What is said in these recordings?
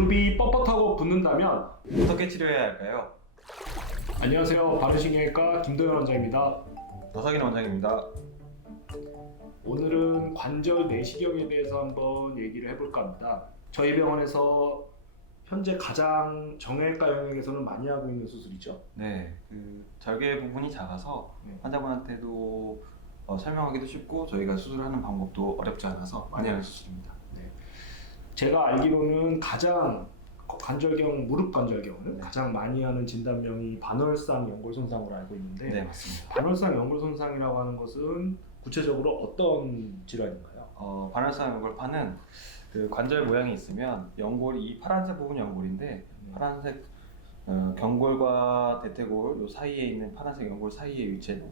무릎이 뻣뻣하고 붓는다면 어떻게 치료해야 할까요? 안녕하세요. 바른신경외과 김도현 원장입니다. 노석인 원장입니다. 오늘은 관절 내시경에 대해서 한번 얘기를 해볼까 합니다. 저희 병원에서 현재 가장 정형외과 영역에서는 많이 하고 있는 수술이죠. 네, 그 절개 부분이 작아서 네. 환자분한테도 설명하기도 쉽고 저희가 수술하는 방법도 어렵지 않아서 많이 하는 수술입니다. 제가 알기로는 가장 관절경, 무릎 관절경을 네. 가장 많이 하는 진단명이 반월상 연골 손상으로 알고 있는데 네, 맞습니다. 반월상 연골 손상이라고 하는 것은 구체적으로 어떤 질환인가요? 반월상 연골판은 그 관절 모양이 있으면 연골이 이 파란색 부분 연골인데 파란색 경골과 대퇴골 요 사이에 있는 파란색 연골 사이에 위치한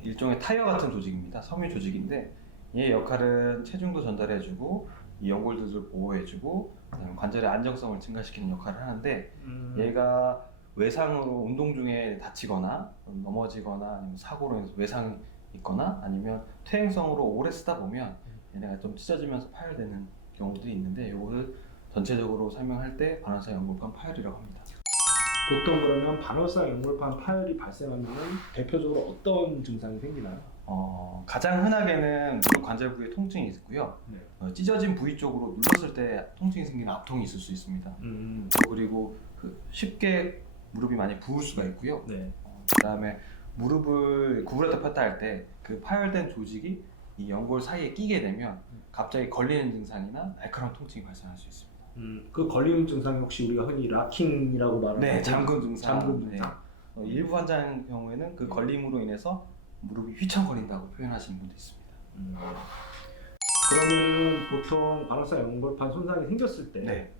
일종의 타이어 같은 조직입니다. 섬유 조직인데 얘의 역할은 체중도 전달해주고 이 연골들을 보호해주고 관절의 안정성을 증가시키는 역할을 하는데 얘가 외상으로 운동 중에 다치거나 넘어지거나 아니면 사고로 인해서 외상이 있거나 아니면 퇴행성으로 오래 쓰다 보면 얘네가 좀 찢어지면서 파열되는 경우들이 있는데 이거를 전체적으로 설명할 때 반월상 연골판 파열이라고 합니다. 보통 그러면 반월상 연골판 파열이 발생하면 대표적으로 어떤 증상이 생기나요? 가장 흔하게는 무릎 관절 부위에 통증이 있고요. 네. 찢어진 부위 쪽으로 눌렀을 때 통증이 생기는 압통이 있을 수 있습니다. 그리고 쉽게 무릎이 많이 부을 수가 있고요. 네. 그다음에 무릎을 구부렸다 폈다 할 때 그 파열된 조직이 이 연골 사이에 끼게 되면 갑자기 걸리는 증상이나 날카로운 통증이 발생할 수 있습니다. 그 걸리는 증상이 혹시 우리가 흔히 락킹이라고 말하는 네, 잠금 증상. 잠금 증상. 일부 환자의 경우에는 그 걸림으로 인해서 무릎이 휘청거린다고 표현하시는 분도 있습니다. 그러면 보통 반월상 연골판 손상이 생겼을 때 네.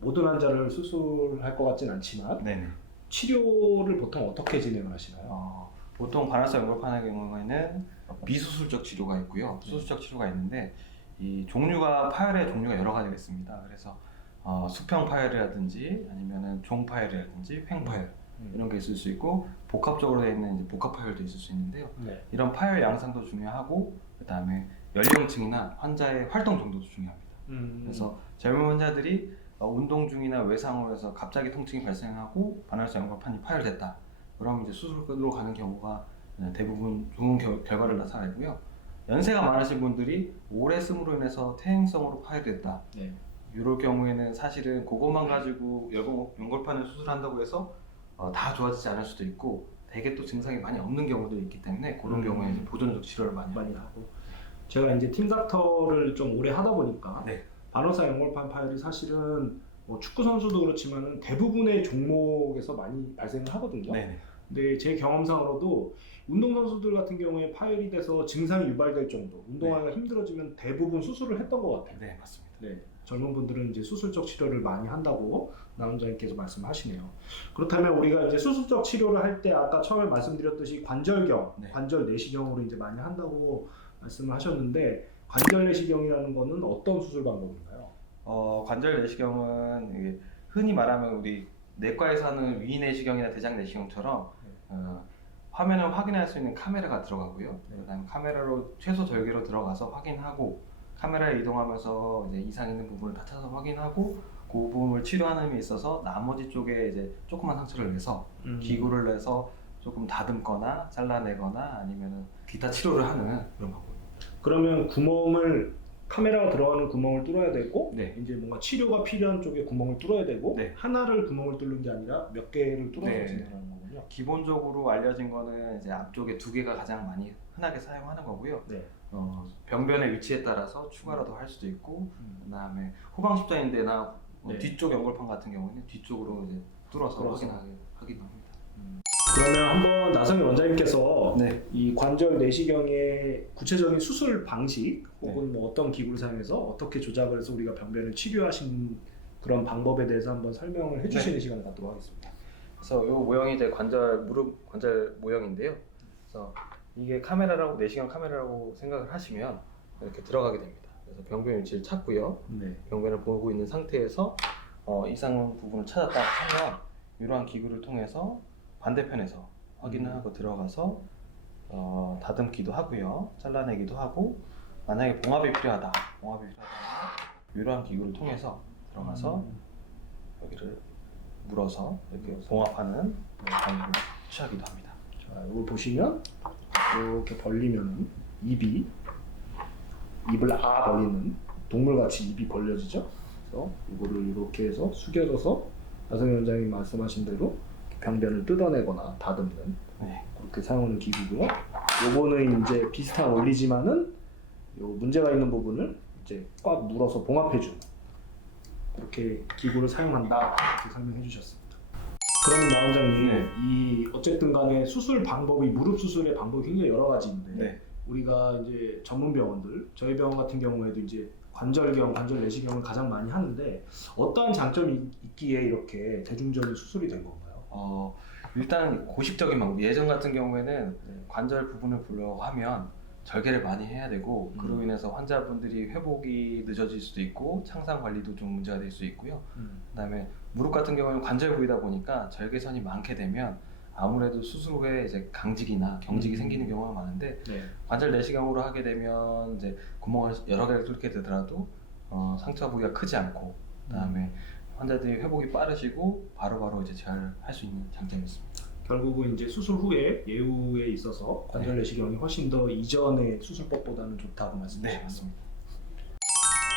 모든 환자를 수술할 것 같진 않지만 네네. 치료를 보통 어떻게 진행을 하시나요? 보통 반월상 연골판의 경우에는 비수술적 치료가 있고요. 네. 수술적 치료가 있는데 이 종류가 파열의 종류가 여러 가지가 있습니다. 그래서 수평 파열이라든지 아니면은 종 파열이라든지 횡 파열 이런 게 있을 수 있고 복합적으로 되어 있는 이제 복합 파열도 있을 수 있는데요. 네. 이런 파열 양상도 중요하고 그다음에 연령층이나 환자의 활동 정도도 중요합니다. 그래서 젊은 환자들이 운동 중이나 외상으로 해서 갑자기 통증이 발생하고 반월상 연골판이 파열됐다. 그럼 이제 수술로 가는 경우가 대부분 좋은 결과를 나타내고요. 연세가 많으신 분들이 오래 씀으로 인해서 퇴행성으로 파열됐다. 네. 이럴 경우에는 사실은 그것만 가지고 연골판을 수술한다고 해서 다 좋아지지 않을 수도 있고 대개 또 증상이 많이 없는 경우도 있기 때문에 그런 경우에 이제 보존적 치료를 많이 합니다. 하고 제가 이제 팀 닥터를 좀 오래 하다 보니까 네. 반월상 연골판 파열이 사실은 축구 선수도 그렇지만 대부분의 종목에서 많이 발생을 하거든요. 네네. 근데 제 경험상으로도 운동 선수들 같은 경우에 파열이 돼서 증상이 유발될 정도, 운동하기가 힘들어지면 대부분 수술을 했던 것 같아요. 네, 맞습니다. 네, 젊은 분들은 이제 수술적 치료를 많이 한다고 남원장님께서 말씀하시네요. 그렇다면 우리가 이제 수술적 치료를 할 때 아까 처음에 말씀드렸듯이 관절경, 네. 관절 내시경으로 이제 많이 한다고 말씀을 하셨는데 관절 내시경이라는 거는 어떤 수술 방법인가요? 관절 내시경은 이게 흔히 말하면 우리 내과에서 하는 위 내시경이나 대장 내시경처럼 화면을 확인할 수 있는 카메라가 들어가고요. 그다음에 카메라로 최소 절개로 들어가서 확인하고 카메라에 이동하면서 이제 이상 있는 부분을 다 찾아서 확인하고 그 부분을 치료하는 데 있어서 나머지 쪽에 이제 조그만 상처를 내서 기구를 내서 조금 다듬거나 잘라내거나 아니면 기타 치료를 하는 그런 방법입니다. 그러면 구멍을 카메라가 들어가는 구멍을 뚫어야 되고 네. 이제 뭔가 치료가 필요한 쪽에 구멍을 뚫어야 되고 네. 하나를 구멍을 뚫는 게 아니라 몇 개를 뚫어서 네. 진행하는 거군요. 기본적으로 알려진 거는 이제 앞쪽에 2개가 가장 많이 흔하게 사용하는 거고요. 네. 병변의 위치에 따라서 추가로도 할 수도 있고 그다음에 후방 십자인대나 네. 뒤쪽 연골판 같은 경우는 뒤쪽으로 이제 뚫어서 뚫어서. 하기도 합니다. 그러면 한번 나성희 원장님께서 네. 이 관절 내시경의 구체적인 수술 방식 네. 혹은 뭐 어떤 기구를 사용해서 어떻게 조작을 해서 우리가 병변을 치료하신 그런 방법에 대해서 한번 설명을 해주시는 네. 시간을 갖도록 하겠습니다. 그래서 이 모형이 이제 무릎 관절 모형인데요. 그래서 이게 내시경 카메라라고 생각을 하시면 이렇게 들어가게 됩니다. 그래서 병변 위치를 찾고요. 네. 병변을 보고 있는 상태에서 이상 부분을 찾았다 하면 이러한 기구를 통해서 반대편에서 확인을 하고 들어가서 다듬기도 하고요, 잘라내기도 하고 만약에 봉합이 필요하다 하면 이러한 기구를 통해서 들어가서 여기를 물어서 이렇게 봉합하는 방법을 취하기도 합니다. 자, 이걸 보시면 이렇게 벌리면 입이 입을 벌리는 동물같이 입이 벌려지죠. 그래서 이거를 이렇게 해서 숙여져서 나성현 원장님 말씀하신 대로 병변을 뜯어내거나 다듬는 네. 그렇게 사용하는 기구고요. 요거는 이제 비슷한 원리지만은 요 문제가 있는 부분을 이제 꽉 물어서 봉합해주는 그렇게 기구를 사용한다 이렇게 설명해 주셨습니다. 그럼 나 원장님 네. 이 어쨌든 간에 수술 방법이 무릎 수술의 방법이 굉장히 여러 가지인데 네. 우리가 이제 전문 병원들 저희 병원 같은 경우에도 이제 관절경, 관절 내시경을 가장 많이 하는데 어떠한 장점이 있기에 이렇게 대중적인 수술이 된 건가요? 일단 고식적인 방법. 예전 같은 경우에는 관절 부분을 보려고 하면 절개를 많이 해야 되고 그로 인해서 환자분들이 회복이 늦어질 수도 있고 창상 관리도 좀 문제가 될 수 있고요. 그다음에 무릎 같은 경우는 관절 부위다 보니까 절개선이 많게 되면 아무래도 수술 후에 이제 강직이나 경직이 생기는 경우가 많은데 네. 관절 내시경으로 하게 되면 이제 구멍을 여러 개를 뚫게 되더라도 상처 부위가 크지 않고 그다음에 환자들이 회복이 빠르시고 바로바로 이제 재활할 수 있는 장점이 있습니다. 결국은 이제 수술 후에 예후에 있어서 관절 내시경이 훨씬 더 이전의 수술법보다는 좋다고 네, 말씀하셨습니다. 맞습니다.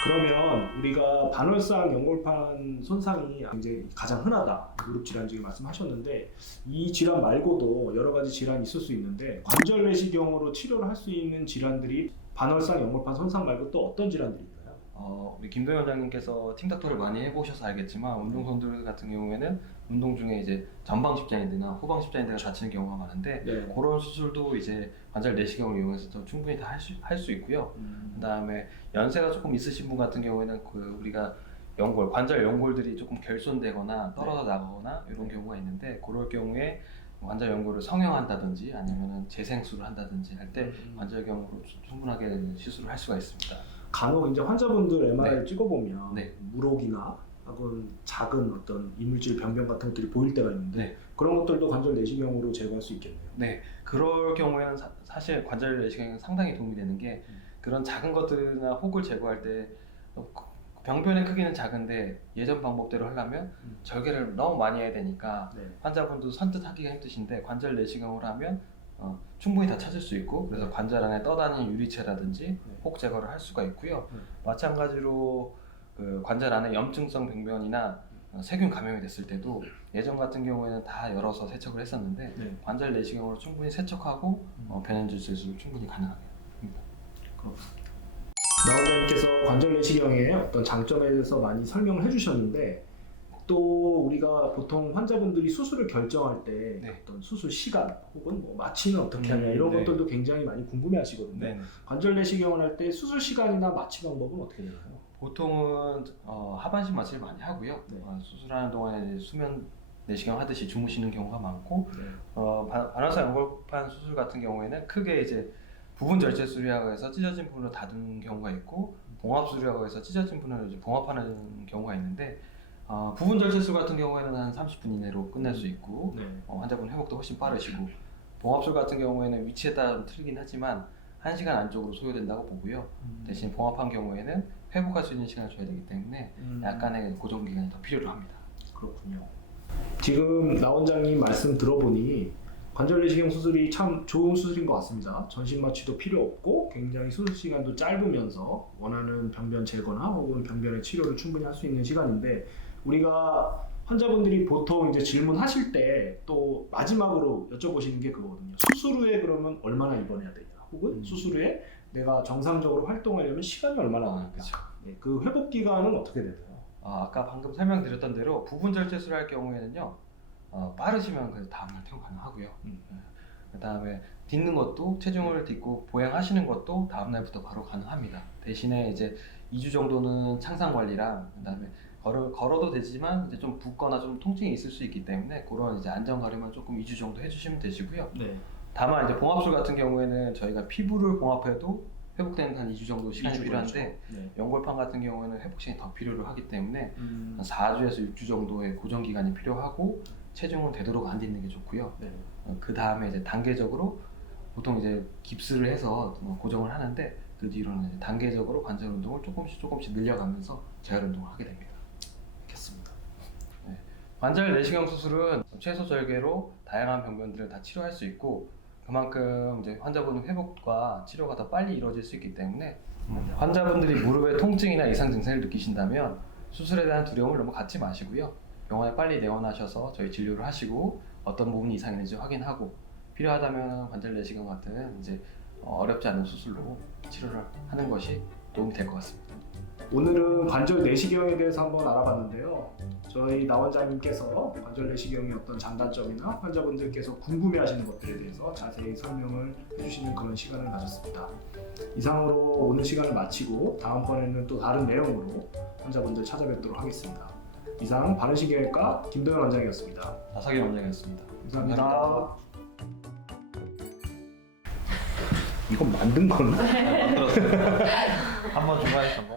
그러면 우리가 반월상 연골판 손상이 이제 가장 흔하다 무릎 질환 중에 말씀하셨는데 이 질환 말고도 여러 가지 질환이 있을 수 있는데 관절 내시경으로 치료를 할 수 있는 질환들이 반월상 연골판 손상 말고 또 어떤 질환들이 있나요? 우리 김도현 원장님께서 팀닥터를 많이 해보셔서 알겠지만 운동선수들 같은 경우에는 운동 중에 이제 전방 십자인대나 후방 십자인대가 다치는 경우가 많은데 네. 그런 수술도 이제 관절 내시경을 이용해서 충분히 다 할 수 있고요. 그다음에 연세가 조금 있으신 분 같은 경우에는 우리가 연골, 관절 연골들이 조금 결손되거나 떨어져 나가거나 이런 경우가 있는데 그럴 경우에 관절 연골을 성형한다든지 아니면은 재생술을 한다든지 할 때 관절경으로 충분하게 시술을 할 수가 있습니다. 간혹 이제 환자분들 MRI 찍어보면 네. 물혹이나 혹은 작은 어떤 이물질 변변 같은 것들이 보일 때가 있는데 네. 그런 것들도 관절 내시경으로 제거할 수 있겠네요. 네, 그럴 경우에는 사실 관절 내시경이 상당히 도움이 되는 게 그런 작은 것들이나 혹을 제거할 때 병변의 크기는 작은데 예전 방법대로 하려면 절개를 너무 많이 해야 되니까 네. 환자분도 선뜻 하기가 힘드신데 관절 내시경으로 하면 충분히 다 찾을 수 있고 그래서 관절 안에 떠다니는 유리체라든지 혹 제거를 할 수가 있고요. 마찬가지로 그 관절 안에 염증성 병변이나 세균 감염이 됐을 때도 예전 같은 경우에는 다 열어서 세척을 했었는데 네. 관절 내시경으로 충분히 세척하고 변현질 수술을 충분히 가능합니다. 그렇습니다. 나 원장님께서 관절 내시경의 어떤 장점에 대해서 많이 설명을 해주셨는데 또 우리가 보통 환자분들이 수술을 결정할 때 네. 어떤 수술 시간 혹은 뭐 마취는 어떻게 하냐 이런 네. 것들도 굉장히 많이 궁금해하시거든요. 네. 관절 내시경을 할 때 수술 시간이나 마취 방법은 어떻게 되나요? 보통은 하반신 마취를 많이 하고요. 네. 수술하는 동안에 수면 내시경 하듯이 주무시는 경우가 많고 네. 반월상 연골판 수술 같은 경우에는 크게 이제 부분 절제 수술이라고 해서 찢어진 부분을 다듬는 경우가 있고 봉합 수술이라고 해서 찢어진 부분을 이제 봉합하는 경우가 있는데 부분 절제 수술 같은 경우에는 한 30분 이내로 끝낼 수 있고 네. 환자분 회복도 훨씬 빠르시고 봉합술 같은 경우에는 위치에 따라 좀 틀리긴 하지만 1시간 안쪽으로 소요된다고 보고요. 대신 봉합한 경우에는 회복할 수 있는 시간을 줘야 되기 때문에 약간의 고정 기간이 더 필요로 합니다. 그렇군요. 지금 나 원장님 말씀 들어보니 관절 내시경 수술이 참 좋은 수술인 것 같습니다. 전신 마취도 필요 없고 굉장히 수술 시간도 짧으면서 원하는 병변 제거나 혹은 병변의 치료를 충분히 할 수 있는 시간인데 우리가 환자분들이 보통 이제 질문하실 때 또 마지막으로 여쭤보시는 게 그거거든요. 수술 후에 그러면 얼마나 입원해야 되냐 혹은 수술 후에 내가 정상적으로 활동하려면 시간이 얼마나 걸릴까? 그렇죠. 네, 그 회복 기간은 어떻게 되나요? 아까 방금 설명드렸던 대로 부분 절제술을 할 경우에는요 빠르시면 그래서 다음날 퇴원 가능하고요. 그 다음에 딛는 것도 체중을 딛고 보행하시는 것도 다음날부터 바로 가능합니다. 대신에 이제 2주 정도는 창상 관리랑 그다음에 걸어도 되지만 이제 좀 붓거나 좀 통증이 있을 수 있기 때문에 그런 이제 안전 가림을 조금 2주 정도 해주시면 되시고요. 네. 다만 이제 봉합술 같은 경우에는 저희가 피부를 봉합해도 회복되는 한 2주 정도 시간이 2주 필요한데 네. 연골판 같은 경우에는 회복 시간이 더 필요로 하기 때문에 한 4주에서 6주 정도의 고정 기간이 필요하고 체중은 되도록 안 딛는 게 좋고요. 네. 그 다음에 이제 단계적으로 보통 이제 깁스를 해서 고정을 하는데 그 뒤로는 이제 단계적으로 관절 운동을 조금씩 늘려가면서 재활 운동을 하게 됩니다. 알겠습니다. 관절 내시경 수술은 최소 절개로 다양한 병변들을 다 치료할 수 있고 그만큼 이제 환자분 회복과 치료가 더 빨리 이루어질 수 있기 때문에 환자분들이 무릎에 통증이나 이상 증세를 느끼신다면 수술에 대한 두려움을 너무 갖지 마시고요. 병원에 빨리 내원하셔서 저희 진료를 하시고 어떤 부분이 이상했는지 확인하고 필요하다면 관절 내시경 같은 이제 어렵지 않은 수술로 치료를 하는 것이 도움이 될 것 같습니다. 오늘은 관절 내시경에 대해서 한번 알아봤는데요. 저희 나 원장님께서 관절 내시경의 어떤 장단점이나 환자분들께서 궁금해하시는 것들에 대해서 자세히 설명을 해주시는 그런 시간을 가졌습니다. 이상으로 오늘 시간을 마치고 다음번에는 또 다른 내용으로 환자분들 찾아뵙도록 하겠습니다. 이상 바른신경외과 김도현 원장이었습니다. 나석일 원장이었습니다. 감사합니다. 이건 만든 거나? 만들었습니다. 한번 중간에 점검.